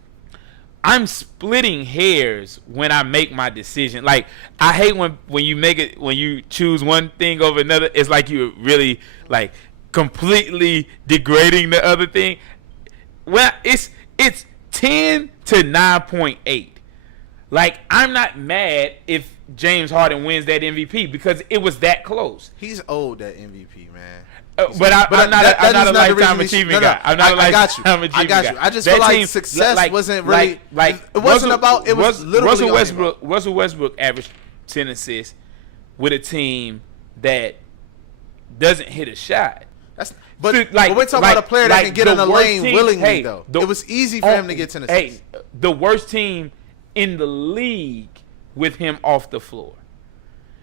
I'm splitting hairs when I make my decision. Like, I hate when you choose one thing over another. It's like you're really like completely degrading the other thing. Well, it's 10 to 9.8. Like, I'm not mad if James Harden wins that MVP because it was that close. He's owed that MVP, man. But I'm not a lifetime achievement guy. I'm not a lifetime achievement guy. I got you. I just feel like success wasn't really it wasn't about. It was literally Russell Westbrook averaged 10 assists with a team that doesn't hit a shot. But we're talking about a player that can get in the lane willingly, though. It was easy for him to get 10 assists. Hey, the worst team in the league with him off the floor.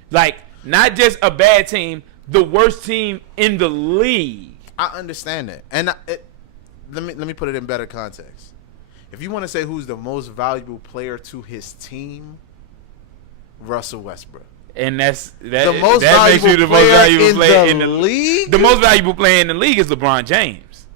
Like, not just a bad team, the worst team in the league. I understand that. And let me put it in better context. If you want to say who's the most valuable player to his team, Russell Westbrook. And that makes you the most valuable player in the league. The most valuable player in the league is LeBron James.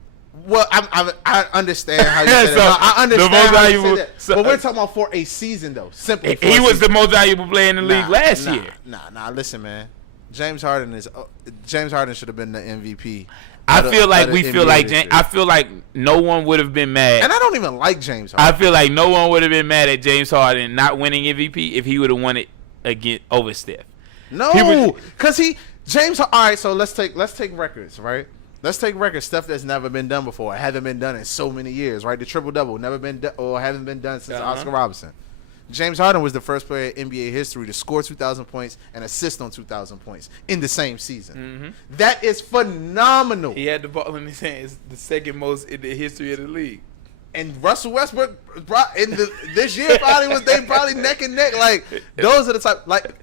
Well, I understand how you say that. I understand how you say that. But we're talking about for a season, though. Simply, he was the most valuable player in the league last year. Nah. Listen, man. James Harden should have been the MVP. I feel like no one would have been mad. And I don't even like James Harden. I feel like no one would have been mad at James Harden not winning MVP if he would have won it again over Steph. No, because all right, so let's take records, right? Let's take records, stuff that's never been done before. It hasn't been done in so many years, right? The triple-double never been done, or haven't been done since Oscar Robertson. James Harden was the first player in NBA history to score 2,000 points and assist on 2,000 points in the same season. Mm-hmm. That is phenomenal. He had the ball in his hands, the second most in the history of the league. And Russell Westbrook this year probably neck and neck. Like those are the type like.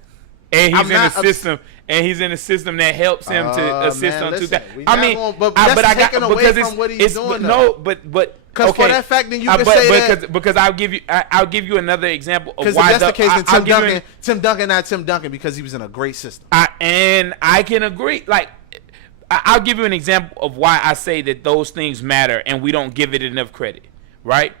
And he's in a system. And he's in a system that helps him to assist on 2,000. I mean, but that's taken away from what he's doing. No, but because for that fact, then you can say that. Because I'll give you another example of why. Because if that's the case, then Tim Duncan, not Tim Duncan, because he was in a great system. And I can agree. Like, I'll give you an example of why I say that those things matter and we don't give it enough credit. Right?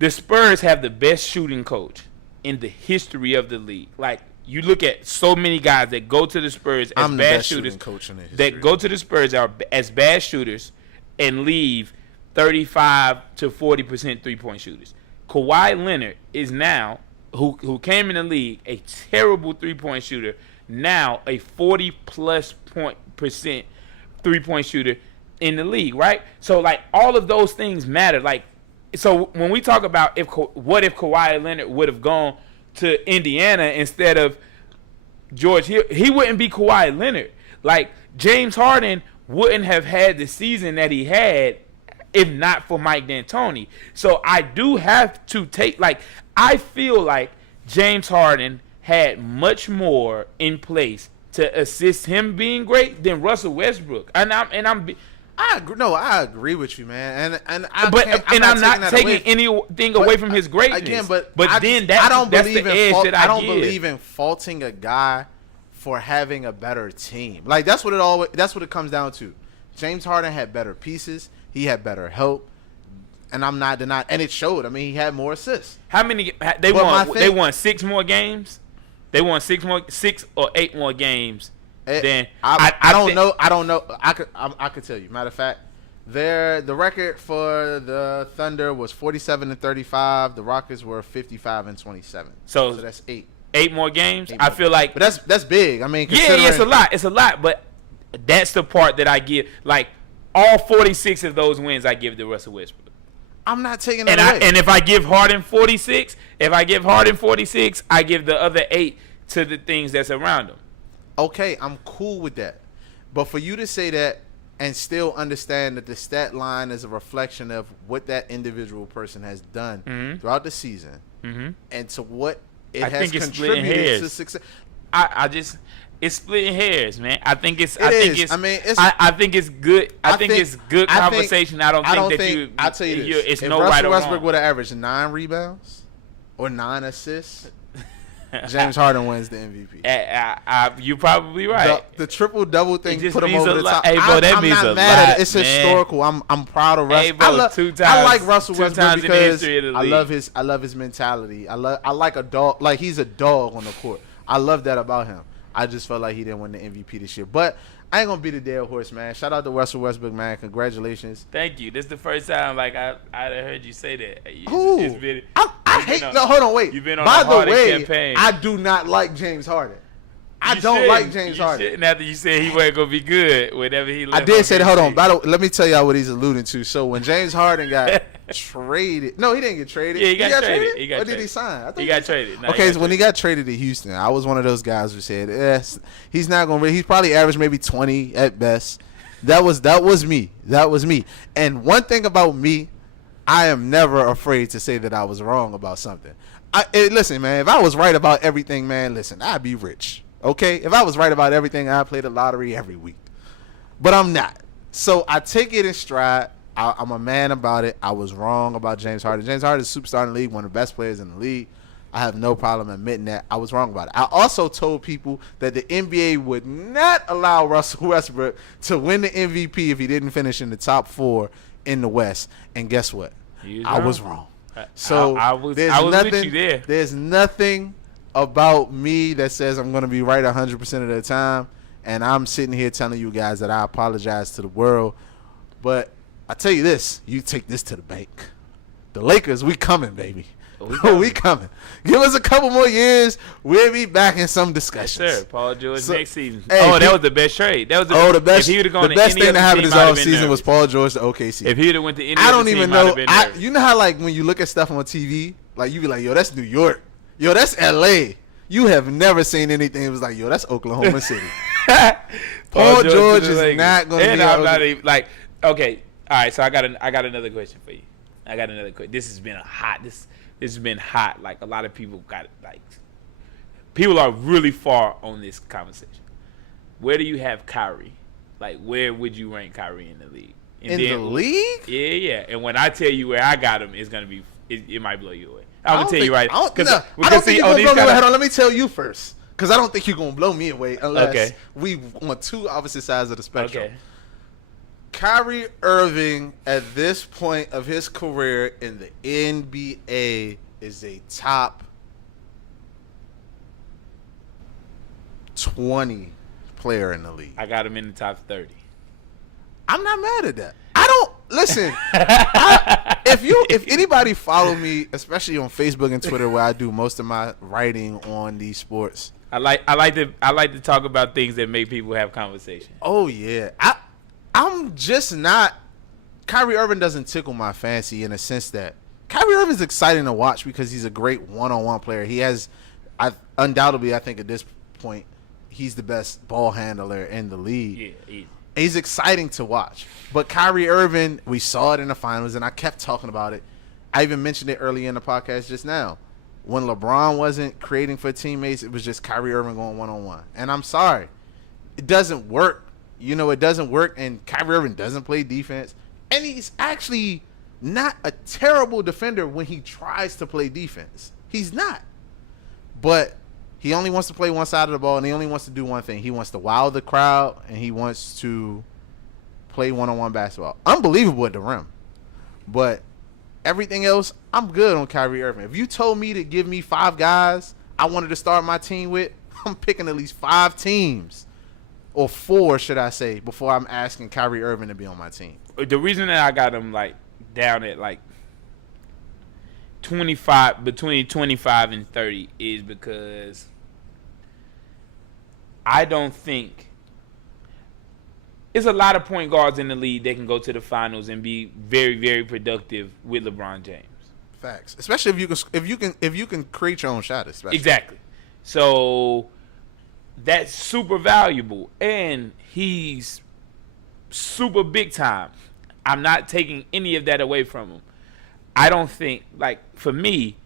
The Spurs have the best shooting coach in the history of the league. Like, you look at so many guys that go to the Spurs as bad shooters, that go to the Spurs as bad shooters and leave 35 to 40% three-point shooters. Kawhi Leonard is now, who came in the league, a terrible three-point shooter, now a 40-plus % three-point shooter in the league, right? So, like, all of those things matter. Like, so when we talk about what if Kawhi Leonard would have gone to Indiana instead of George Hill, he wouldn't be Kawhi Leonard. Like, James Harden wouldn't have had the season that he had if not for Mike D'Antoni. So I do have to take, like, I feel like James Harden had much more in place to assist him being great than Russell Westbrook. I agree with you, man, and I'm not taking anything away from his greatness. Again, that's the edge that I don't believe in faulting a guy for having a better team. Like that's what it comes down to. James Harden had better pieces. He had better help, and I'm not denying. And it showed. I mean, he had more assists. How many they won? They won 6 more games. They won 6 or 8 more games. I don't know. I could tell you. Matter of fact, the record for the Thunder was 47-35. The Rockets were 55-27. So that's 8. 8 more games. I feel like, but that's big. I mean, it's a lot. It's a lot. But that's the part that I give. Like all 46 of those wins, I give to Russell Westbrook. I'm not taking that away. And if I give Harden 46, I give the other 8 to the things that's around him. Okay, I'm cool with that. But for you to say that and still understand that the stat line is a reflection of what that individual person has done throughout the season and to what it has contributed to success. It's splitting hairs, man. I think it's good. I think it's good conversation. I'll tell you this. It's if no Russell right or Westbrook wrong. would have averaged 9 rebounds or 9 assists, James Harden wins the MVP. You're probably right. The triple double thing put him over the top. Hey, bro, that means a lot. Man. It's historical. I'm proud of Russell. Hey, bro, I like Russell Westbrook because I love his mentality. I like a dog. Like he's a dog on the court. I love that about him. I just felt like he didn't win the MVP this year. But I ain't gonna be the dead horse, man. Shout out to Russell Westbrook, man. Congratulations. Thank you. This is the first time like I heard you say that. Who? Hold on, wait. You've been on By a the Harden way, campaign. I do not like James Harden. I don't like James Harden. After you said he wasn't gonna be good whenever he left. I did say that. Hold on. By the way, let me tell y'all what he's alluding to. So when James Harden got traded, no, he didn't get traded. Yeah, he got traded. Or did he sign? He got traded. So when he got traded to Houston, I was one of those guys who said, "Yes, he's not gonna. He's probably averaged maybe 20 at best." That was me. And one thing about me, I am never afraid to say that I was wrong about something. Listen, man. If I was right about everything, man, listen, I'd be rich. Okay, if I was right about everything, I'd play the lottery every week. But I'm not. So I take it in stride. I'm a man about it. I was wrong about James Harden. James Harden is a superstar in the league, one of the best players in the league. I have no problem admitting that. I was wrong about it. I also told people that the NBA would not allow Russell Westbrook to win the MVP if he didn't finish in the top 4 in the West. And guess what? I was wrong. So I was with you there. There's nothing about me that says I'm going to be right 100% of the time, and I'm sitting here telling you guys that I apologize to the world. But I tell you this, you take this to the bank. The Lakers, we coming, baby. We coming. Give us a couple more years, we'll be back in some discussions. Yes, sir. Paul George next season. That was the best trade. That was the best. If the best thing that happened this offseason was Paul George to OKC. If he would have went to any I don't other even team, know. You know how like when you look at stuff on TV, like you be like, yo, that's New York. Yo, that's LA. You have never seen anything. It was like, yo, that's Oklahoma City. Paul George is not going to be. And I'm not even like, okay, all right. So I got another question for you. I got another question. This has been this has been hot. Like a lot of people got like people are really far on this conversation. Where do you have Kyrie? Like where would you rank Kyrie in the league? And the league? Yeah. And when I tell you where I got him, it's gonna be it might blow you away. I'm gonna tell you right. I don't think you're gonna blow me away. Hold on, let me tell you first. Because I don't think you're gonna blow me away unless we on two opposite sides of the spectrum. Okay. Kyrie Irving at this point of his career in the NBA is a top 20 player in the league. I got him in the top 30. I'm not mad at that. I don't listen. If anybody follow me, especially on Facebook and Twitter, where I do most of my writing on these sports, I like to talk about things that make people have conversation. Oh yeah, I'm just not. Kyrie Irving doesn't tickle my fancy in a sense that Kyrie Irving's exciting to watch because he's a great one-on-one player. He has, undoubtedly, I think at this point, he's the best ball handler in the league. Yeah. He's exciting to watch. But Kyrie Irving, we saw it in the finals, and I kept talking about it. I even mentioned it earlier in the podcast just now. When LeBron wasn't creating for teammates, it was just Kyrie Irving going one-on-one. And I'm sorry. It doesn't work. You know, it doesn't work, and Kyrie Irving doesn't play defense. And he's actually not a terrible defender when he tries to play defense. He's not. But he only wants to play one side of the ball, and he only wants to do one thing. He wants to wow the crowd, and he wants to play one-on-one basketball. Unbelievable at the rim. But everything else, I'm good on Kyrie Irving. If you told me to give me 5 guys I wanted to start my team with, I'm picking at least 5 teams. Or 4, should I say, before I'm asking Kyrie Irving to be on my team. The reason that I got him like down at like 25, between 25 and 30 is because I don't think there's a lot of point guards in the league that can go to the finals and be very, very productive with LeBron James. Facts, especially if you can create your own shot, especially. Exactly. So that's super valuable, and he's super big time. I'm not taking any of that away from him. I don't think, like, for me,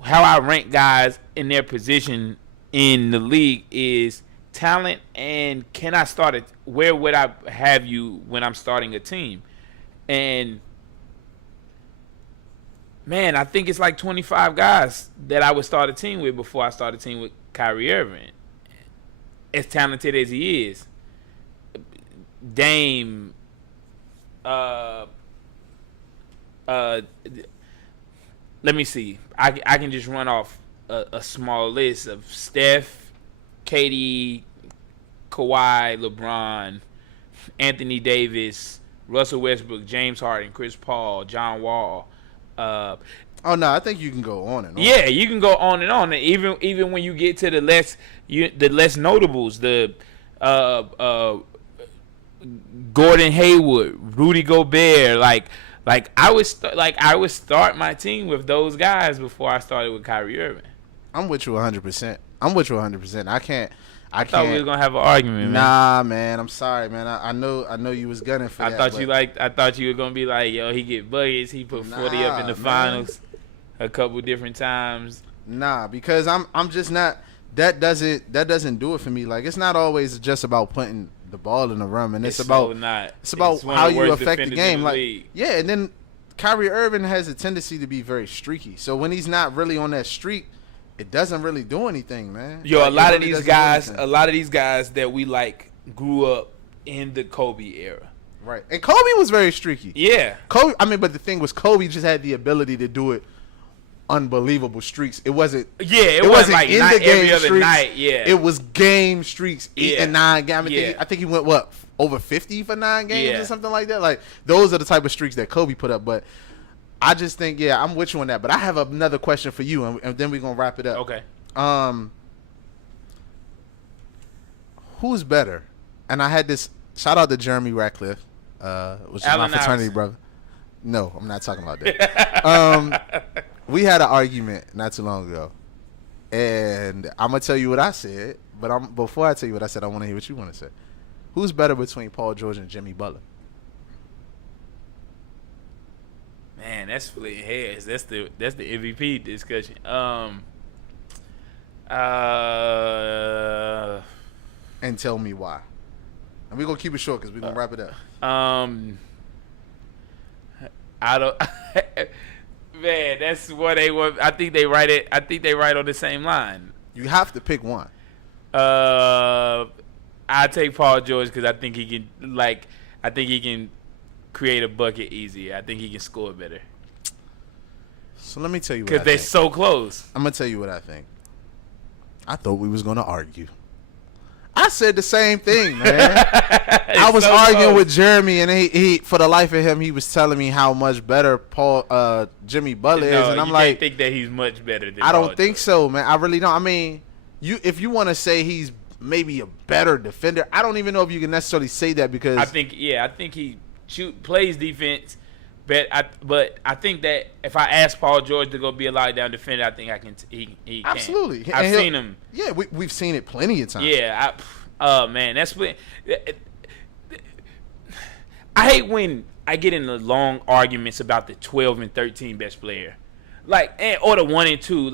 how I rank guys in their position in the league is talent and can I start it? Where would I have you when I'm starting a team? And, man, I think it's like 25 guys that I would start a team with before I start a team with Kyrie Irving. As talented as he is, Dame, let me see. I can just run off a small list of Steph, KD, Kawhi, LeBron, Anthony Davis, Russell Westbrook, James Harden, Chris Paul, John Wall. Oh no, I think you can go on and on. Yeah, you can go on and on. And even when you get to the less notables, the Gordon Hayward, Rudy Gobert, like I would start my team with those guys before I started with Kyrie Irving. I'm with you 100%. I thought we were gonna have an argument, man. Nah, man. I'm sorry, man. I know you was gunning for that. I thought you were gonna be like, yo, he get buckets. He put 40 up in the finals a couple different times. Nah, because I'm just not. That doesn't do it for me. Like, it's not always just about putting the ball in the rim, and it's about how you affect the game. Like, yeah, and then Kyrie Irving has a tendency to be very streaky. So when he's not really on that streak, it doesn't really do anything, man. Yo, like, a lot of these guys that we like grew up in the Kobe era. Right. And Kobe was very streaky. Yeah. Kobe, but the thing was, Kobe just had the ability to do it unbelievable streaks. It wasn't. Yeah, it wasn't like in not the game every other streaks. night. Yeah. It was game streaks, 8 and 9 games. I think he went over 50 for 9 games or something like that. Like, those are the type of streaks that Kobe put up. But I just think, I'm with you on that. But I have another question for you, and then we're gonna wrap it up. Okay. Who's better? And I had this shout out to Jeremy Ratcliffe, which is my fraternity brother. No, I'm not talking about that. We had an argument not too long ago, and I'm gonna tell you what I said. But before I tell you what I said, I want to hear what you want to say. Who's better between Paul George and Jimmy Butler? Man, that's splitting hairs. That's the MVP discussion. And tell me why. And we're gonna keep it short because we're gonna wrap it up. I don't. Man, that's what they were. I think they write it. I think they write on the same line. You have to pick one. I take Paul George because I think he can. I think he can create a bucket easier. I think he can score better. So let me tell you what I think. Because they're so close. I'm gonna tell you what I think. I thought we was gonna argue. I said the same thing, man. I was arguing with Jeremy, and he for the life of him, he was telling me how much better Jimmy Butler is, and I'm like, can't think that he's much better than I don't Paul think George. so, man. I really don't. I mean, if you want to say he's maybe a better defender, I don't even know if you can necessarily say that because I think he plays defense. But I think that if I ask Paul George to go be a lockdown defender, I think I can. He absolutely. Can. I've seen him. Yeah, we've seen it plenty of times. Yeah. Man, that's what. I hate when I get into long arguments about the 12 and 13 best player, or the 1 and 2.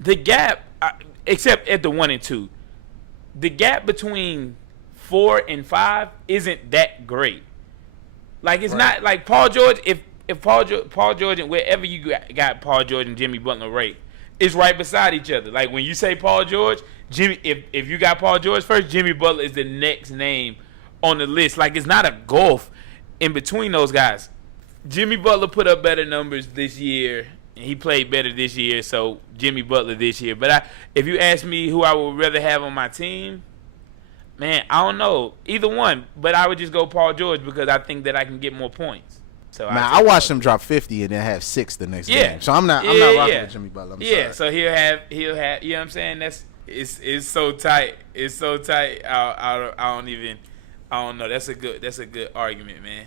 The gap, except at the 1 and 2, the gap between 4 and 5 isn't that great. It's not like Paul George. If Paul George and wherever you got Paul George and Jimmy Butler rate, it's right beside each other. Like when you say Paul George, Jimmy. If you got Paul George first, Jimmy Butler is the next name on the list. It's not a gulf in between those guys. Jimmy Butler put up better numbers this year, and he played better this year. So Jimmy Butler this year. But if you ask me who I would rather have on my team. Man, I don't know. Either one. But I would just go Paul George because I think that I can get more points. So I watched him drop 50 and then have 6 the next game. So I'm not rocking with Jimmy Butler. I'm sorry. So he'll have you know what I'm saying? It's so tight. It's so tight. I don't know. That's a good argument, man.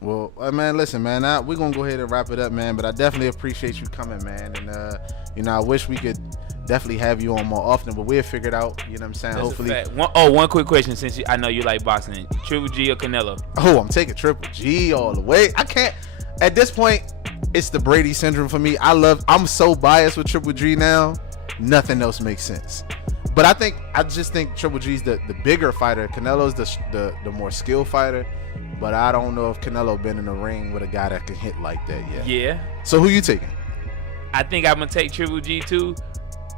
Well, man, listen, man. We're gonna go ahead and wrap it up, man. But I definitely appreciate you coming, man. And I wish we could definitely have you on more often, but we'll figure it out. You know what I'm saying? That's hopefully. One quick question, since I know you like boxing: Triple G or Canelo? Oh, I'm taking Triple G all the way. I can't. At this point, it's the Brady syndrome for me. I'm so biased with Triple G now. Nothing else makes sense. But I just think Triple G's the bigger fighter. Canelo's the more skilled fighter. But I don't know if Canelo been in the ring with a guy that can hit like that yet. Yeah. So who you taking? I think I'm gonna take Triple G too.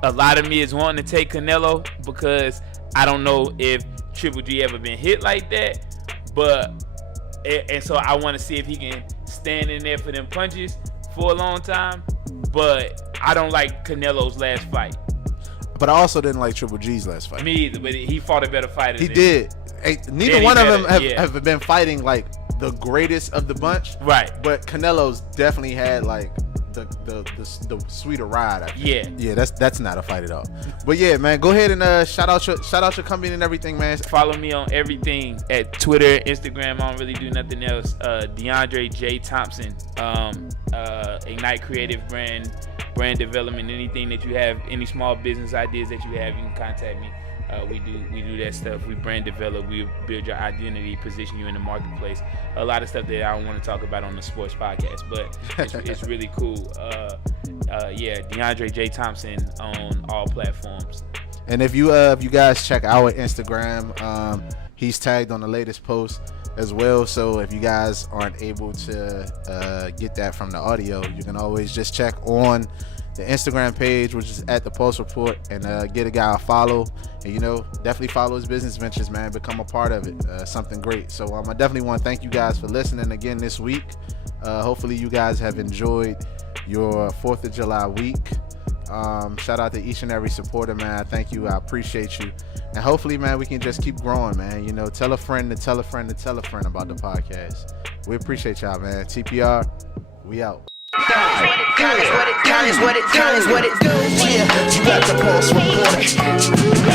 A lot of me is wanting to take Canelo because I don't know if Triple G ever been hit like that. And so I want to see if he can stand in there for them punches for a long time. But I don't like Canelo's last fight. But I also didn't like Triple G's last fight. Me either, but he fought a better fighter. He did. Neither one of them have been fighting like the greatest of the bunch. Right. But Canelo's definitely had like the sweeter ride. I think. Yeah, that's not a fight at all. But yeah, man, go ahead and shout out your company and everything, man. Follow me on everything at Twitter, Instagram. I don't really do nothing else. Deandre J. Thompson. Ignite Creative brand development. Anything that you have, any small business ideas that you have, you can contact me. We do that stuff. We brand develop. We build your identity, position you in the marketplace. A lot of stuff that I don't want to talk about on the sports podcast, but it's really cool. Deandre J. Thompson on all platforms. And if you guys check our Instagram, he's tagged on the latest post as well. So if you guys aren't able to get that from the audio, you can always just check on the Instagram page, which is at the Pulse Report, and get a guy a follow. And definitely follow his business ventures, man. Become a part of it. Something great. So I definitely want to thank you guys for listening again this week. Hopefully you guys have enjoyed your 4th of July week. Shout out to each and every supporter, man. Thank you. I appreciate you. And hopefully, man, we can just keep growing, man. Tell a friend to tell a friend to tell a friend about the podcast. We appreciate y'all, man. TPR, we out. Yeah, you got the pulse reporter.